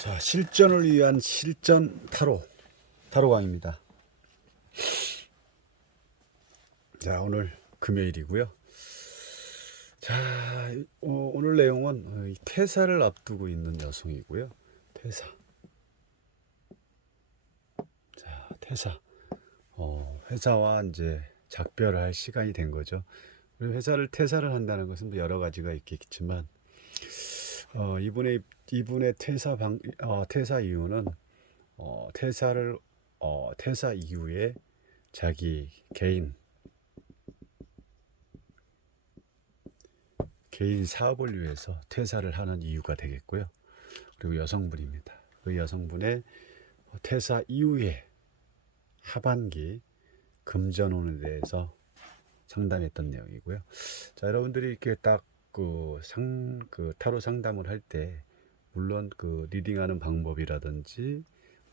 자, 실전을 위한 실전 타로강입니다. 자, 오늘 금요일이고요. 자, 오늘 내용은 퇴사를 앞두고 있는 여성이고요. 퇴사. 자, 퇴사. 회사와 이제 작별을 할 시간이 된 거죠. 그리고 퇴사를 한다는 것은 여러 가지가 있겠지만, 이분의 퇴사 이유는 퇴사 이후에 자기 개인 사업을 위해서 퇴사를 하는 이유가 되겠고요. 그리고 여성분입니다. 그 여성분의 퇴사 이후에 하반기 금전운에 대해서 상담했던 내용이고요. 자, 여러분들이 이렇게 딱 그 타로 상담을 할 때 물론 그 리딩하는 방법이라든지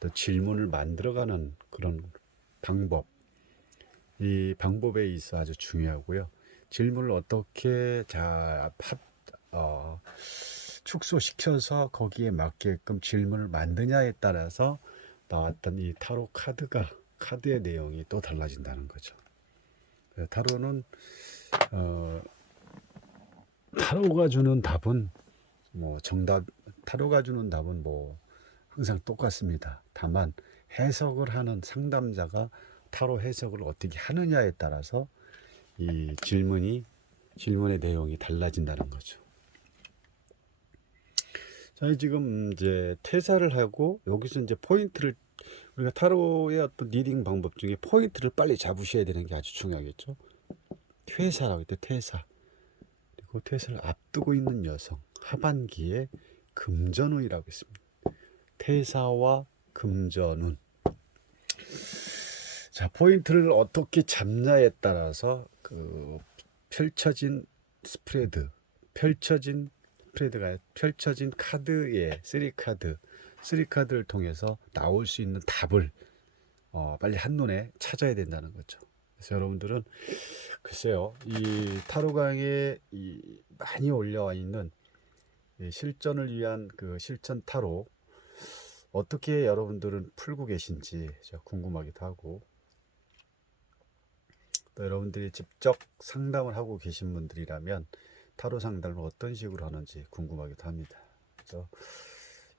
또 질문을 만들어가는 그런 방법, 이 방법에 있어 아주 중요하고요. 질문을 어떻게 축소시켜서 거기에 맞게끔 질문을 만드냐에 따라서 나왔던 이 타로 카드의 내용이 또 달라진다는 거죠. 타로는 타로가 주는 답은 타로가 주는 답은 항상 똑같습니다. 다만 해석을 하는 상담자가 타로 해석을 어떻게 하느냐에 따라서 이 질문의 내용이 달라진다는 거죠. 자, 지금 이제 퇴사를 하고 여기서 이제 우리가 타로의 어떤 리딩 방법 중에 포인트를 빨리 잡으셔야 되는 게 아주 중요하겠죠. 퇴사라고 했대, 퇴사. 그리고 퇴사를 앞두고 있는 여성, 하반기에 금전운이라고 했습니다. 퇴사와 금전운. 자, 포인트를 어떻게 잡냐에 따라서 펼쳐진 카드의 3카드를 통해서 나올 수 있는 답을 빨리 한눈에 찾아야 된다는 거죠. 그래서 여러분들은 글쎄요, 이 타로강에 많이 올려와 있는 실전을 위한 그 실전 타로 어떻게 여러분들은 풀고 계신지 궁금하기도 하고, 또 여러분들이 직접 상담을 하고 계신 분들이라면 타로 상담을 어떤 식으로 하는지 궁금하기도 합니다. 그래서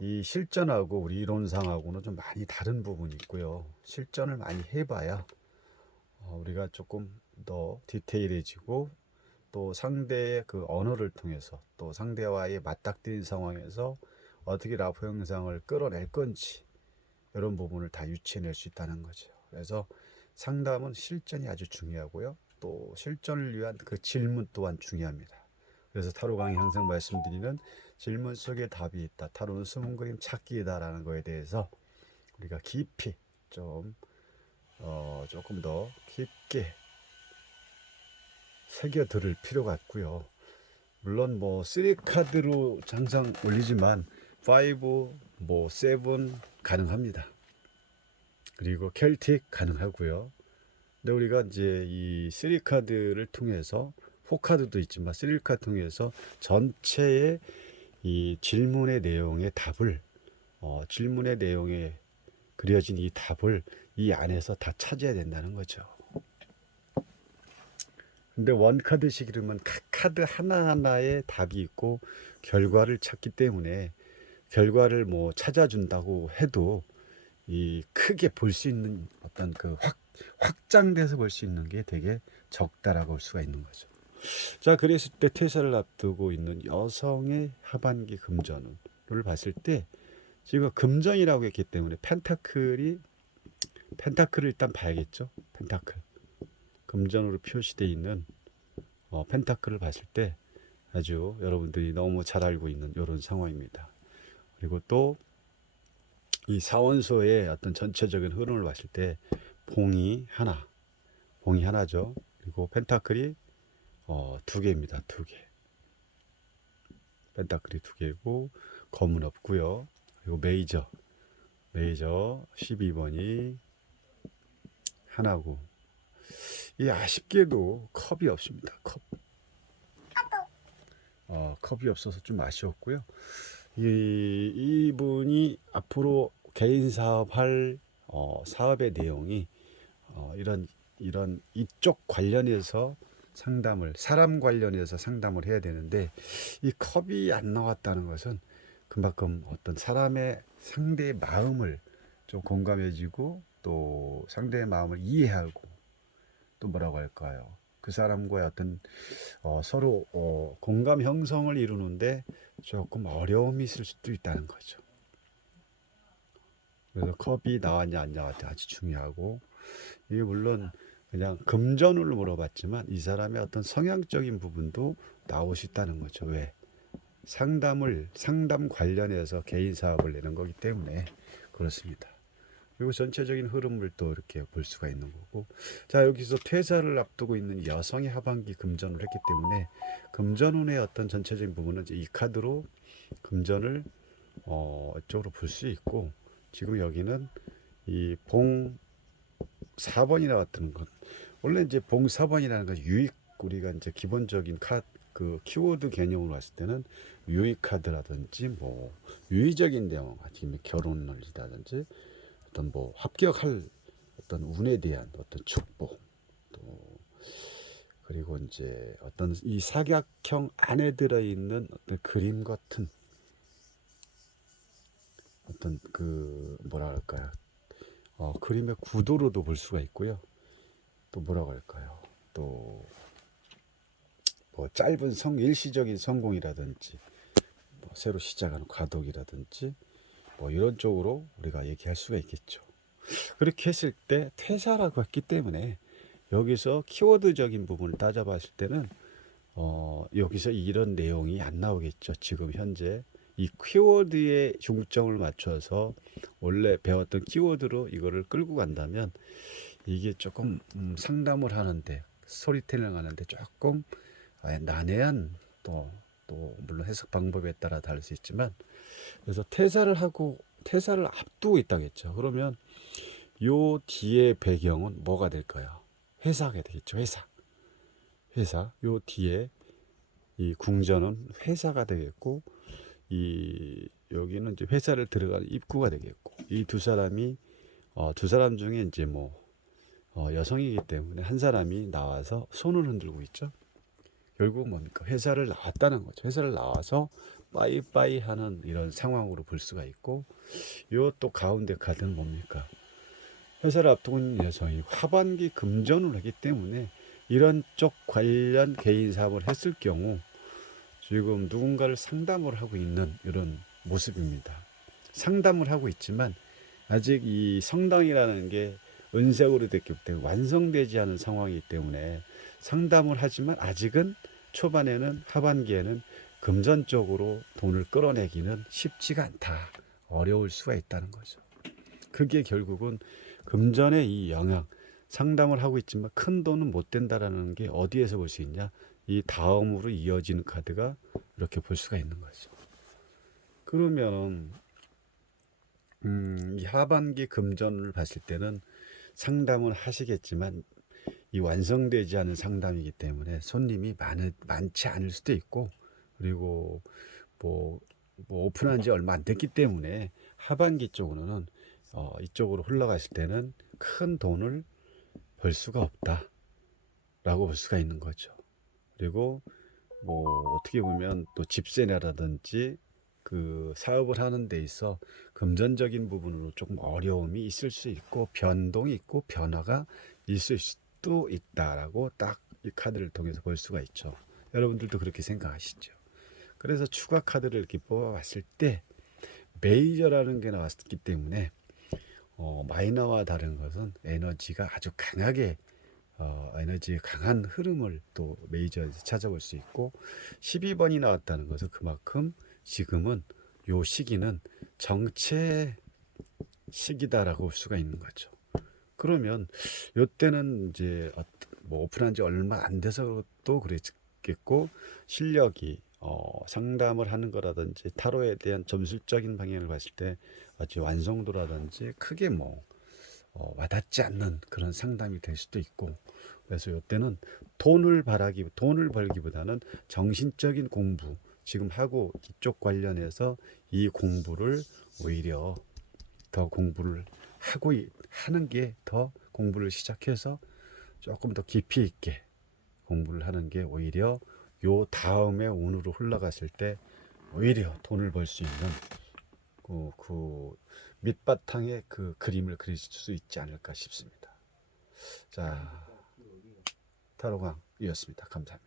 이 실전하고 우리 이론상하고는 좀 많이 다른 부분이 있고요. 실전을 많이 해봐야 우리가 조금 더 디테일해지고, 또 상대의 그 언어를 통해서 또 상대와의 맞닥뜨린 상황에서 어떻게 라포 형상을 끌어낼 건지 이런 부분을 다 유추해낼 수 있다는 거죠. 그래서 상담은 실전이 아주 중요하고요. 또 실전을 위한 그 질문 또한 중요합니다. 그래서 타로 강의 항상 말씀드리는 질문 속에 답이 있다. 타로는 숨은 그림 찾기다라는 거에 대해서 우리가 깊이 조금 더 깊게 새겨 들을 필요가 있고요. 물론 3카드로 항상 올리지만 5, 7 가능합니다. 그리고 켈틱 가능하고요. 근데 우리가 이제 이 3카드를 통해서 4카드도 있지만 3카드 통해서 전체의 이 질문의 내용의 답을 질문의 내용에 그려진 이 답을 이 안에서 다 찾아야 된다는 거죠. 근데 원카드식 이러면 각 카드 하나하나에 답이 있고 결과를 찾기 때문에 결과를 찾아준다고 해도 이 크게 볼 수 있는 어떤 확장돼서 볼 수 있는 게 되게 적다라고 볼 수가 있는 거죠. 자, 그랬을 때 퇴사를 앞두고 있는 여성의 하반기 금전운을 봤을 때 지금 금전이라고 했기 때문에 펜타클을 일단 봐야겠죠. 펜타클. 금전으로 표시되어 있는 펜타클을 봤을 때 아주 여러분들이 너무 잘 알고 있는 이런 상황입니다. 그리고 또 이 사원소의 어떤 전체적인 흐름을 봤을 때 봉이 하나죠. 그리고 펜타클이 2개입니다. 2개. 펜타클이 2개고 검은 없고요. 그리고 메이저 12번이 하나고, 이 아쉽게도 컵이 없습니다. 컵이 없어서 좀 아쉬웠고요. 이분이 앞으로 개인 사업할 사업의 내용이 이런 이쪽 관련해서 상담을 사람 관련해서 상담을 해야 되는데 이 컵이 안 나왔다는 것은 그만큼 어떤 사람의 상대의 마음을 좀 공감해지고 또 상대의 마음을 이해하고 또 뭐라고 할까요? 그 사람과의 어떤 서로 공감 형성을 이루는데 조금 어려움이 있을 수도 있다는 거죠. 그래서 컵이 나왔냐 안 나왔냐 아주 중요하고 이게 물론 그냥 금전을 물어봤지만 이 사람의 어떤 성향적인 부분도 나올 수 있다는 거죠. 왜? 상담 관련해서 개인 사업을 내는 거기 때문에 그렇습니다. 그리고 전체적인 흐름을 또 이렇게 볼 수가 있는 거고. 자, 여기서 퇴사를 앞두고 있는 여성의 하반기 금전을 했기 때문에 금전운의 어떤 전체적인 부분은 이제 이 카드로 금전을 이쪽으로 볼 수 있고, 지금 여기는 이 봉 4번이 나왔다는 것. 원래 이제 봉 4번이라는 건 유익, 우리가 이제 기본적인 그 키워드 개념으로 봤을 때는 유익 카드라든지 뭐 유의적인 내용, 아니면 결혼을이라든지 어떤 뭐 합격할 어떤 운에 대한 어떤 축복, 또 그리고 이제 어떤 이 사각형 안에 들어 있는 어떤 그림 같은 어떤 그 뭐라 할까요? 그림의 구도로도 볼 수가 있고요. 또 뭐라고 할까요? 또 뭐 짧은 일시적인 성공이라든지 뭐 새로 시작하는 과도기라든지 뭐 이런 쪽으로 우리가 얘기할 수가 있겠죠. 그렇게 했을 때 퇴사라고 했기 때문에 여기서 키워드적인 부분을 따져봤을 때는 여기서 이런 내용이 안 나오겠죠. 지금 현재 이 키워드에 중점을 맞춰서 원래 배웠던 키워드로 이거를 끌고 간다면 이게 조금 상담을 하는데 스토리텔링 하는데 조금 난해한 또 물론 해석 방법에 따라 다를 수 있지만 그래서 퇴사를 앞두고 있다겠죠. 그러면 요 뒤에 배경은 뭐가 될까요? 회사가 되겠죠. 회사. 요 뒤에 이 궁전은 회사가 되겠고 이 여기는 이제 회사를 들어가는 입구가 되겠고 이 두 사람 중에 이제 뭐 여성이기 때문에 한 사람이 나와서 손을 흔들고 있죠. 결국 뭡니까? 회사를 나왔다는 거죠. 회사를 나와서 빠이빠이 하는 이런 상황으로 볼 수가 있고 요 또 가운데 카드는 뭡니까? 회사를 앞두고 있는 여성이 하반기 금전을 하기 때문에 이런 쪽 관련 개인 사업을 했을 경우 지금 누군가를 상담을 하고 있는 이런 모습입니다. 상담을 하고 있지만 아직 이 성당이라는 게 은색으로 됐기 때문에 완성되지 않은 상황이기 때문에 상담을 하지만 아직은 초반에는 하반기에는 금전 쪽으로 돈을 끌어내기는 쉽지가 않다. 어려울 수가 있다는 거죠. 그게 결국은 금전의 이 영향, 상담을 하고 있지만 큰 돈은 못 된다라는 게 어디에서 볼 수 있냐? 이 다음으로 이어지는 카드가 이렇게 볼 수가 있는 거죠. 그러면 이 하반기 금전을 봤을 때는 상담을 하시겠지만 이 완성되지 않은 상담이기 때문에 손님이 많지 않을 수도 있고 그리고 뭐, 뭐 오픈한 지 얼마 안 됐기 때문에 하반기 쪽으로는 이쪽으로 흘러갔을 때는 큰 돈을 벌 수가 없다라고 볼 수가 있는 거죠. 그리고 뭐 어떻게 보면 또 집세라든지 그 사업을 하는 데 있어 금전적인 부분으로 조금 어려움이 있을 수 있고 변동이 있고 변화가 있을 수도 있다라고 딱 이 카드를 통해서 볼 수가 있죠. 여러분들도 그렇게 생각하시죠. 그래서 추가 카드를 이렇게 뽑아봤을 때 메이저라는 게 나왔기 때문에 마이너와 다른 것은 에너지가 아주 강하게 에너지의 강한 흐름을 또 메이저에서 찾아볼 수 있고 12번이 나왔다는 것은 그만큼 지금은 요 시기는 정체 시기다라고 볼 수가 있는 거죠. 그러면 요때는 이제 뭐 오픈한 지 얼마 안 돼서 또 그랬겠고 실력이 상담을 하는 거라든지 타로에 대한 점술적인 방향을 봤을 때 아주 완성도라든지 크게 뭐 와닿지 않는 그런 상담이 될 수도 있고 그래서 이때는 돈을 벌기보다는 정신적인 공부 지금 하고 이쪽 관련해서 이 공부를 오히려 더 공부를 하고 하는 게 더 공부를 시작해서 조금 더 깊이 있게 공부를 하는 게 오히려 요 다음에 운으로 흘러갔을 때 오히려 돈을 벌 수 있는 그 밑바탕에 그 그림을 그릴 수 있지 않을까 싶습니다. 자, 타로강이었습니다. 감사합니다.